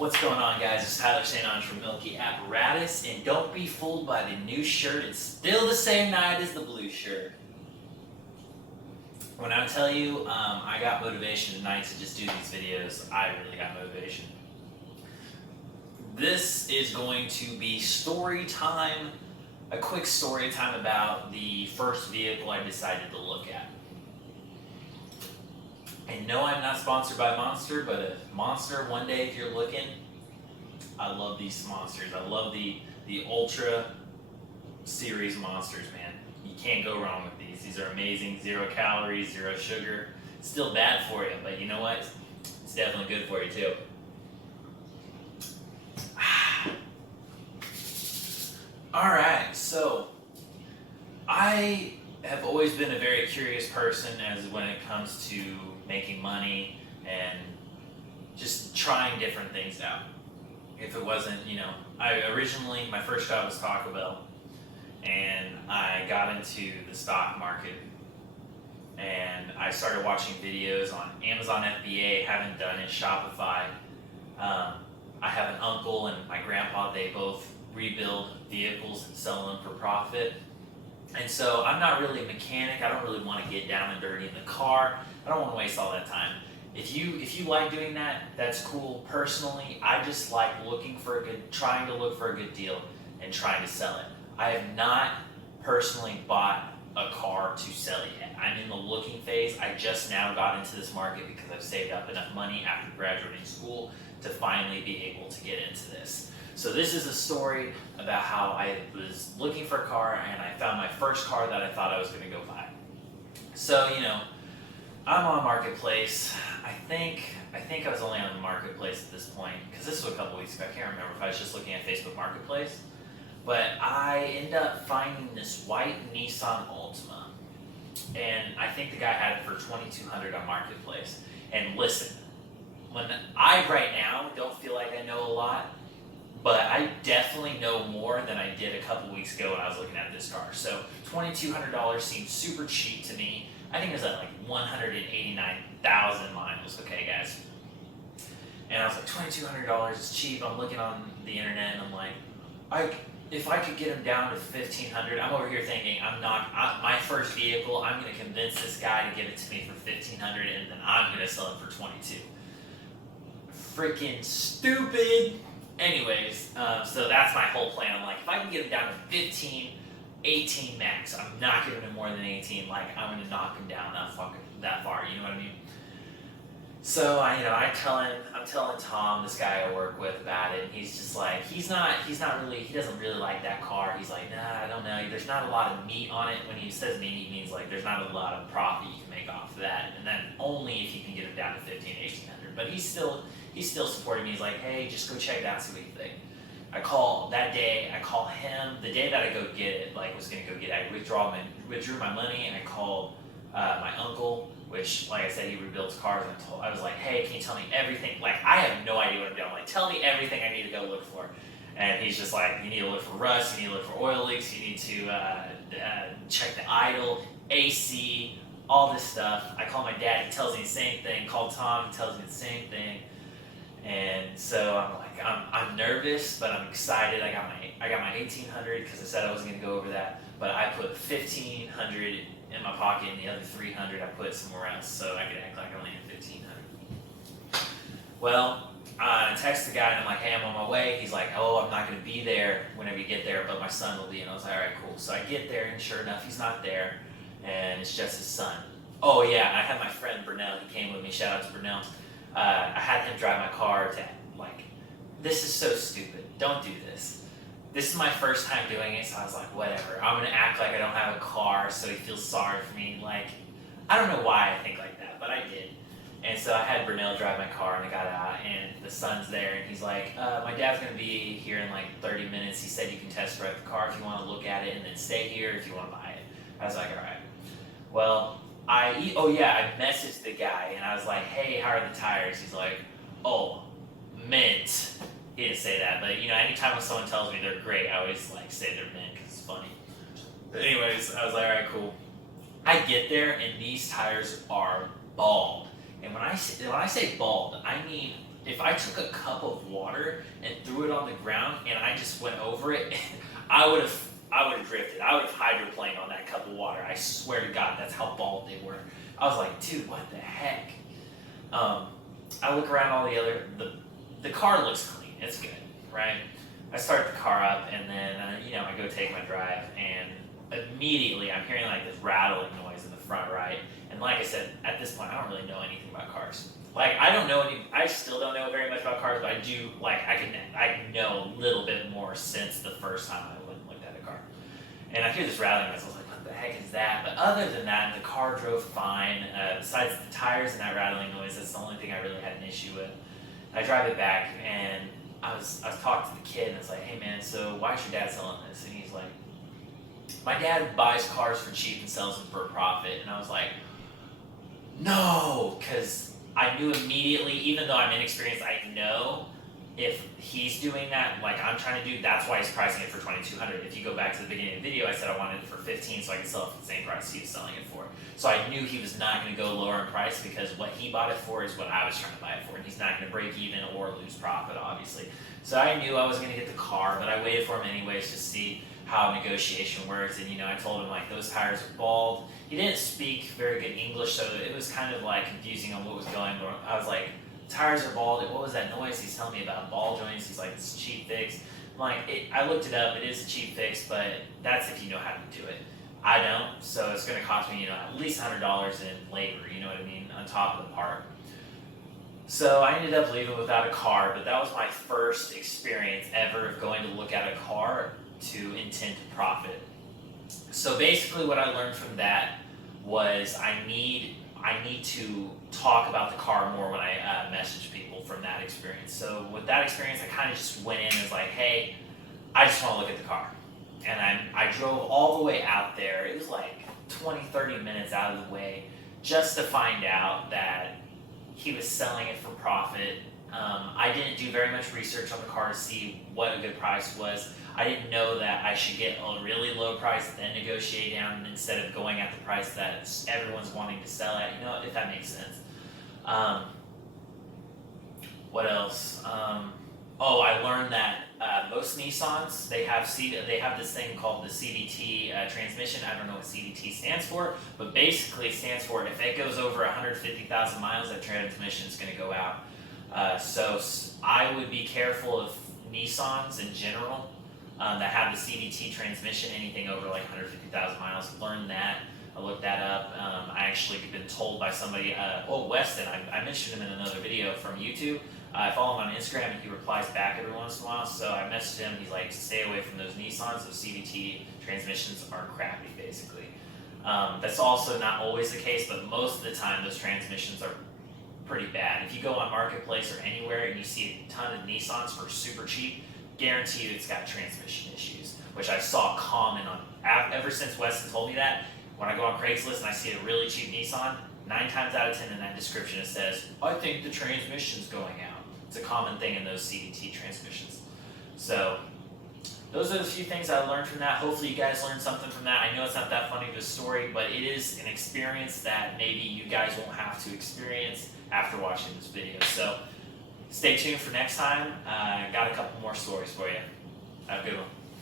What's going on, guys? It's Tyler St. Ange from Milky Apparatus, and don't be fooled by the new shirt. It's still the same night as the blue shirt. When I tell you I got motivation tonight to just do these videos, I really got motivation. This is going to be story time, a quick story time about the first vehicle I decided to look at. And no, I'm not sponsored by Monster, but if Monster, one day if you're looking, I love these monsters. I love the Ultra series monsters, man. You can't go wrong with these. These are amazing. 0 calories, 0 sugar. Still bad for you, but you know what? It's definitely good for you too. Alright, so I have always been a very curious person as when it comes to making money and just trying different things out. If it wasn't, my first job was Taco Bell, and I got into the stock market, and I started watching videos on Amazon FBA, haven't done it, Shopify. I have an uncle and my grandpa, they both rebuild vehicles and sell them for profit. And so I'm not really a mechanic. I don't really want to get down and dirty in the car. I don't want to waste all that time. If you like doing that, that's cool. Personally, I just like trying to look for a good deal and trying to sell it. I have not personally bought a car to sell yet. I'm in the looking phase. I just now got into this market because I've saved up enough money after graduating school to finally be able to get into this. So this is a story about how I was looking for a car and I found my first car that I thought I was going to go buy. So, I'm on Marketplace. I think I was only on the Marketplace at this point, because this was a couple weeks ago. I can't remember if I was just looking at Facebook Marketplace. But I ended up finding this white Nissan Altima. And I think the guy had it for $2,200 on Marketplace. And listen, when I right now don't feel like I know a lot, but I definitely know more than I did a couple weeks ago when I was looking at this car. So $2,200 seems super cheap to me. I think it was at like 189,000 miles, okay guys? And I was like, $2,200 is cheap. I'm looking on the internet and I'm like, if I could get them down to $1,500, I'm over here thinking, my first vehicle, I'm gonna convince this guy to give it to me for $1,500 and then I'm gonna sell it for $2,200. Freaking stupid. Anyways, so that's my whole plan. I'm like, if I can get him down to 15, 18 max, I'm not giving him more than 18. Like, I'm gonna knock him down that far. You know what I mean? So I'm telling Tom, this guy I work with, about it, and he's just like, he doesn't really like that car. He's like, nah, I don't know. There's not a lot of meat on it. When he says meat, he means like there's not a lot of profit you can make off of that, and then only if you can get him down to 15, 1800. But he's still supporting me. He's like, hey, just go check it out, see what you think. I call him, the day that I go get it, I withdrew my money, and I called my uncle, which, like I said, he rebuilds cars, and I was like, hey, can you tell me everything? Like, I have no idea what I'm doing. I'm like, tell me everything I need to go look for. And he's just like, you need to look for rust, you need to look for oil leaks, you need to check the idle, AC, all this stuff. I call my dad, he tells me the same thing. Call Tom, he tells me the same thing. And so I'm like, I'm nervous, but I'm excited. I got my 1,800 because I said I wasn't gonna go over that, but I put 1,500 in my pocket, and the other 300 I put somewhere else, so I could act like I only had 1,500. Well, I text the guy and I'm like, hey, I'm on my way. He's like, oh, I'm not gonna be there whenever you get there, but my son will be. And I was like, all right, cool. So I get there, and sure enough, he's not there, and it's just his son. Oh yeah, I had my friend Brunel. He came with me. Shout out to Brunel. I had him drive my car to, this is so stupid. Don't do this. This is my first time doing it, so I was like, whatever. I'm gonna act like I don't have a car so he feels sorry for me. I don't know why I think like that, but I did. And so I had Brunel drive my car, and I got out, and the son's there, and he's like, my dad's gonna be here in 30 minutes. He said you can test drive the car if you wanna look at it, and then stay here if you wanna buy it. I was like, all right. Well, I messaged the guy, and I was like, hey, how are the tires? He's like, oh, mint. He didn't say that, but anytime when someone tells me they're great, I always say they're mint because it's funny. But anyways, I was like, all right, cool. I get there, and these tires are bald. And when I say bald, I mean if I took a cup of water and threw it on the ground and I just went over it, I would have drifted. I would have hydroplaned on that cup of water. I swear to God, that's how bald they were. I was like, dude, what the heck? I look around all the other, the car looks clean. It's good, right? I start the car up and then, I go take my drive and immediately I'm hearing like this rattling noise in the front, right? And like I said, at this point, I don't really know anything about cars. Like, I still don't know very much about cars, but I do, like, I know a little bit more since the first time I went and looked at a car. And I hear this rattling noise, I was like, what the heck is that? But other than that, the car drove fine. Besides the tires and that rattling noise, that's the only thing I really had an issue with. I drive it back, and I was talking to the kid, and it's like, hey man, so why is your dad selling this? And he's like, my dad buys cars for cheap and sells them for a profit. And I was like, no, because I knew immediately, even though I'm inexperienced, I know if he's doing that, like I'm trying to do, that's why he's pricing it for $2,200. If you go back to the beginning of the video, I said I wanted it for $15 so I could sell it for the same price he was selling it for. So I knew he was not going to go lower in price because what he bought it for is what I was trying to buy it for, and he's not going to break even or lose profit, obviously. So I knew I was going to get the car, but I waited for him anyways to see how negotiation works. And I told him like those tires are bald. He didn't speak very good English, so it was kind of like confusing on what was going on. I was like, tires are bald. What was that noise he's telling me about? Ball joints. He's like, it's a cheap fix. I'm like, I looked it up. It is a cheap fix, but that's if you know how to do it. I don't, so it's going to cost me, at least $100 in labor. You know what I mean, on top of the part. So I ended up leaving without a car, but that was my first experience ever of going to look at a car to intend to profit. So basically, what I learned from that was I need to talk about the car more when I message people from that experience. So with that experience, I kind of just went in and was like, hey, I just want to look at the car. And I drove all the way out there. It was like 20, 30 minutes out of the way just to find out that he was selling it for profit. I didn't do very much research on the car to see what a good price was. I didn't know that I should get a really low price, then negotiate down instead of going at the price that everyone's wanting to sell at, if that makes sense. What else? I learned that most Nissans, they have this thing called the CVT transmission. I don't know what CVT stands for, but basically it stands for if it goes over 150,000 miles, that transmission is going to go out. So I would be careful of Nissans in general that have the CVT transmission, anything over like 150,000 miles. Learned that. I looked that up. I actually been told by somebody, Weston, I mentioned him in another video from YouTube. I follow him on Instagram and he replies back every once in a while. So I messaged him. He's like, stay away from those Nissans. Those CVT transmissions are crappy, basically. That's also not always the case, but most of the time those transmissions are pretty bad. If you go on Marketplace or anywhere and you see a ton of Nissans for super cheap, guarantee you it's got transmission issues, which I saw common on, ever since Weston told me that. When I go on Craigslist and I see a really cheap Nissan, 9 times out of 10 in that description it says, I think the transmission's going out. It's a common thing in those CVT transmissions. So those are the few things I learned from that. Hopefully you guys learned something from that. I know it's not that funny of a story, but it is an experience that maybe you guys won't have to experience after watching this video. So stay tuned for next time. I got a couple more stories for you. Have a good one.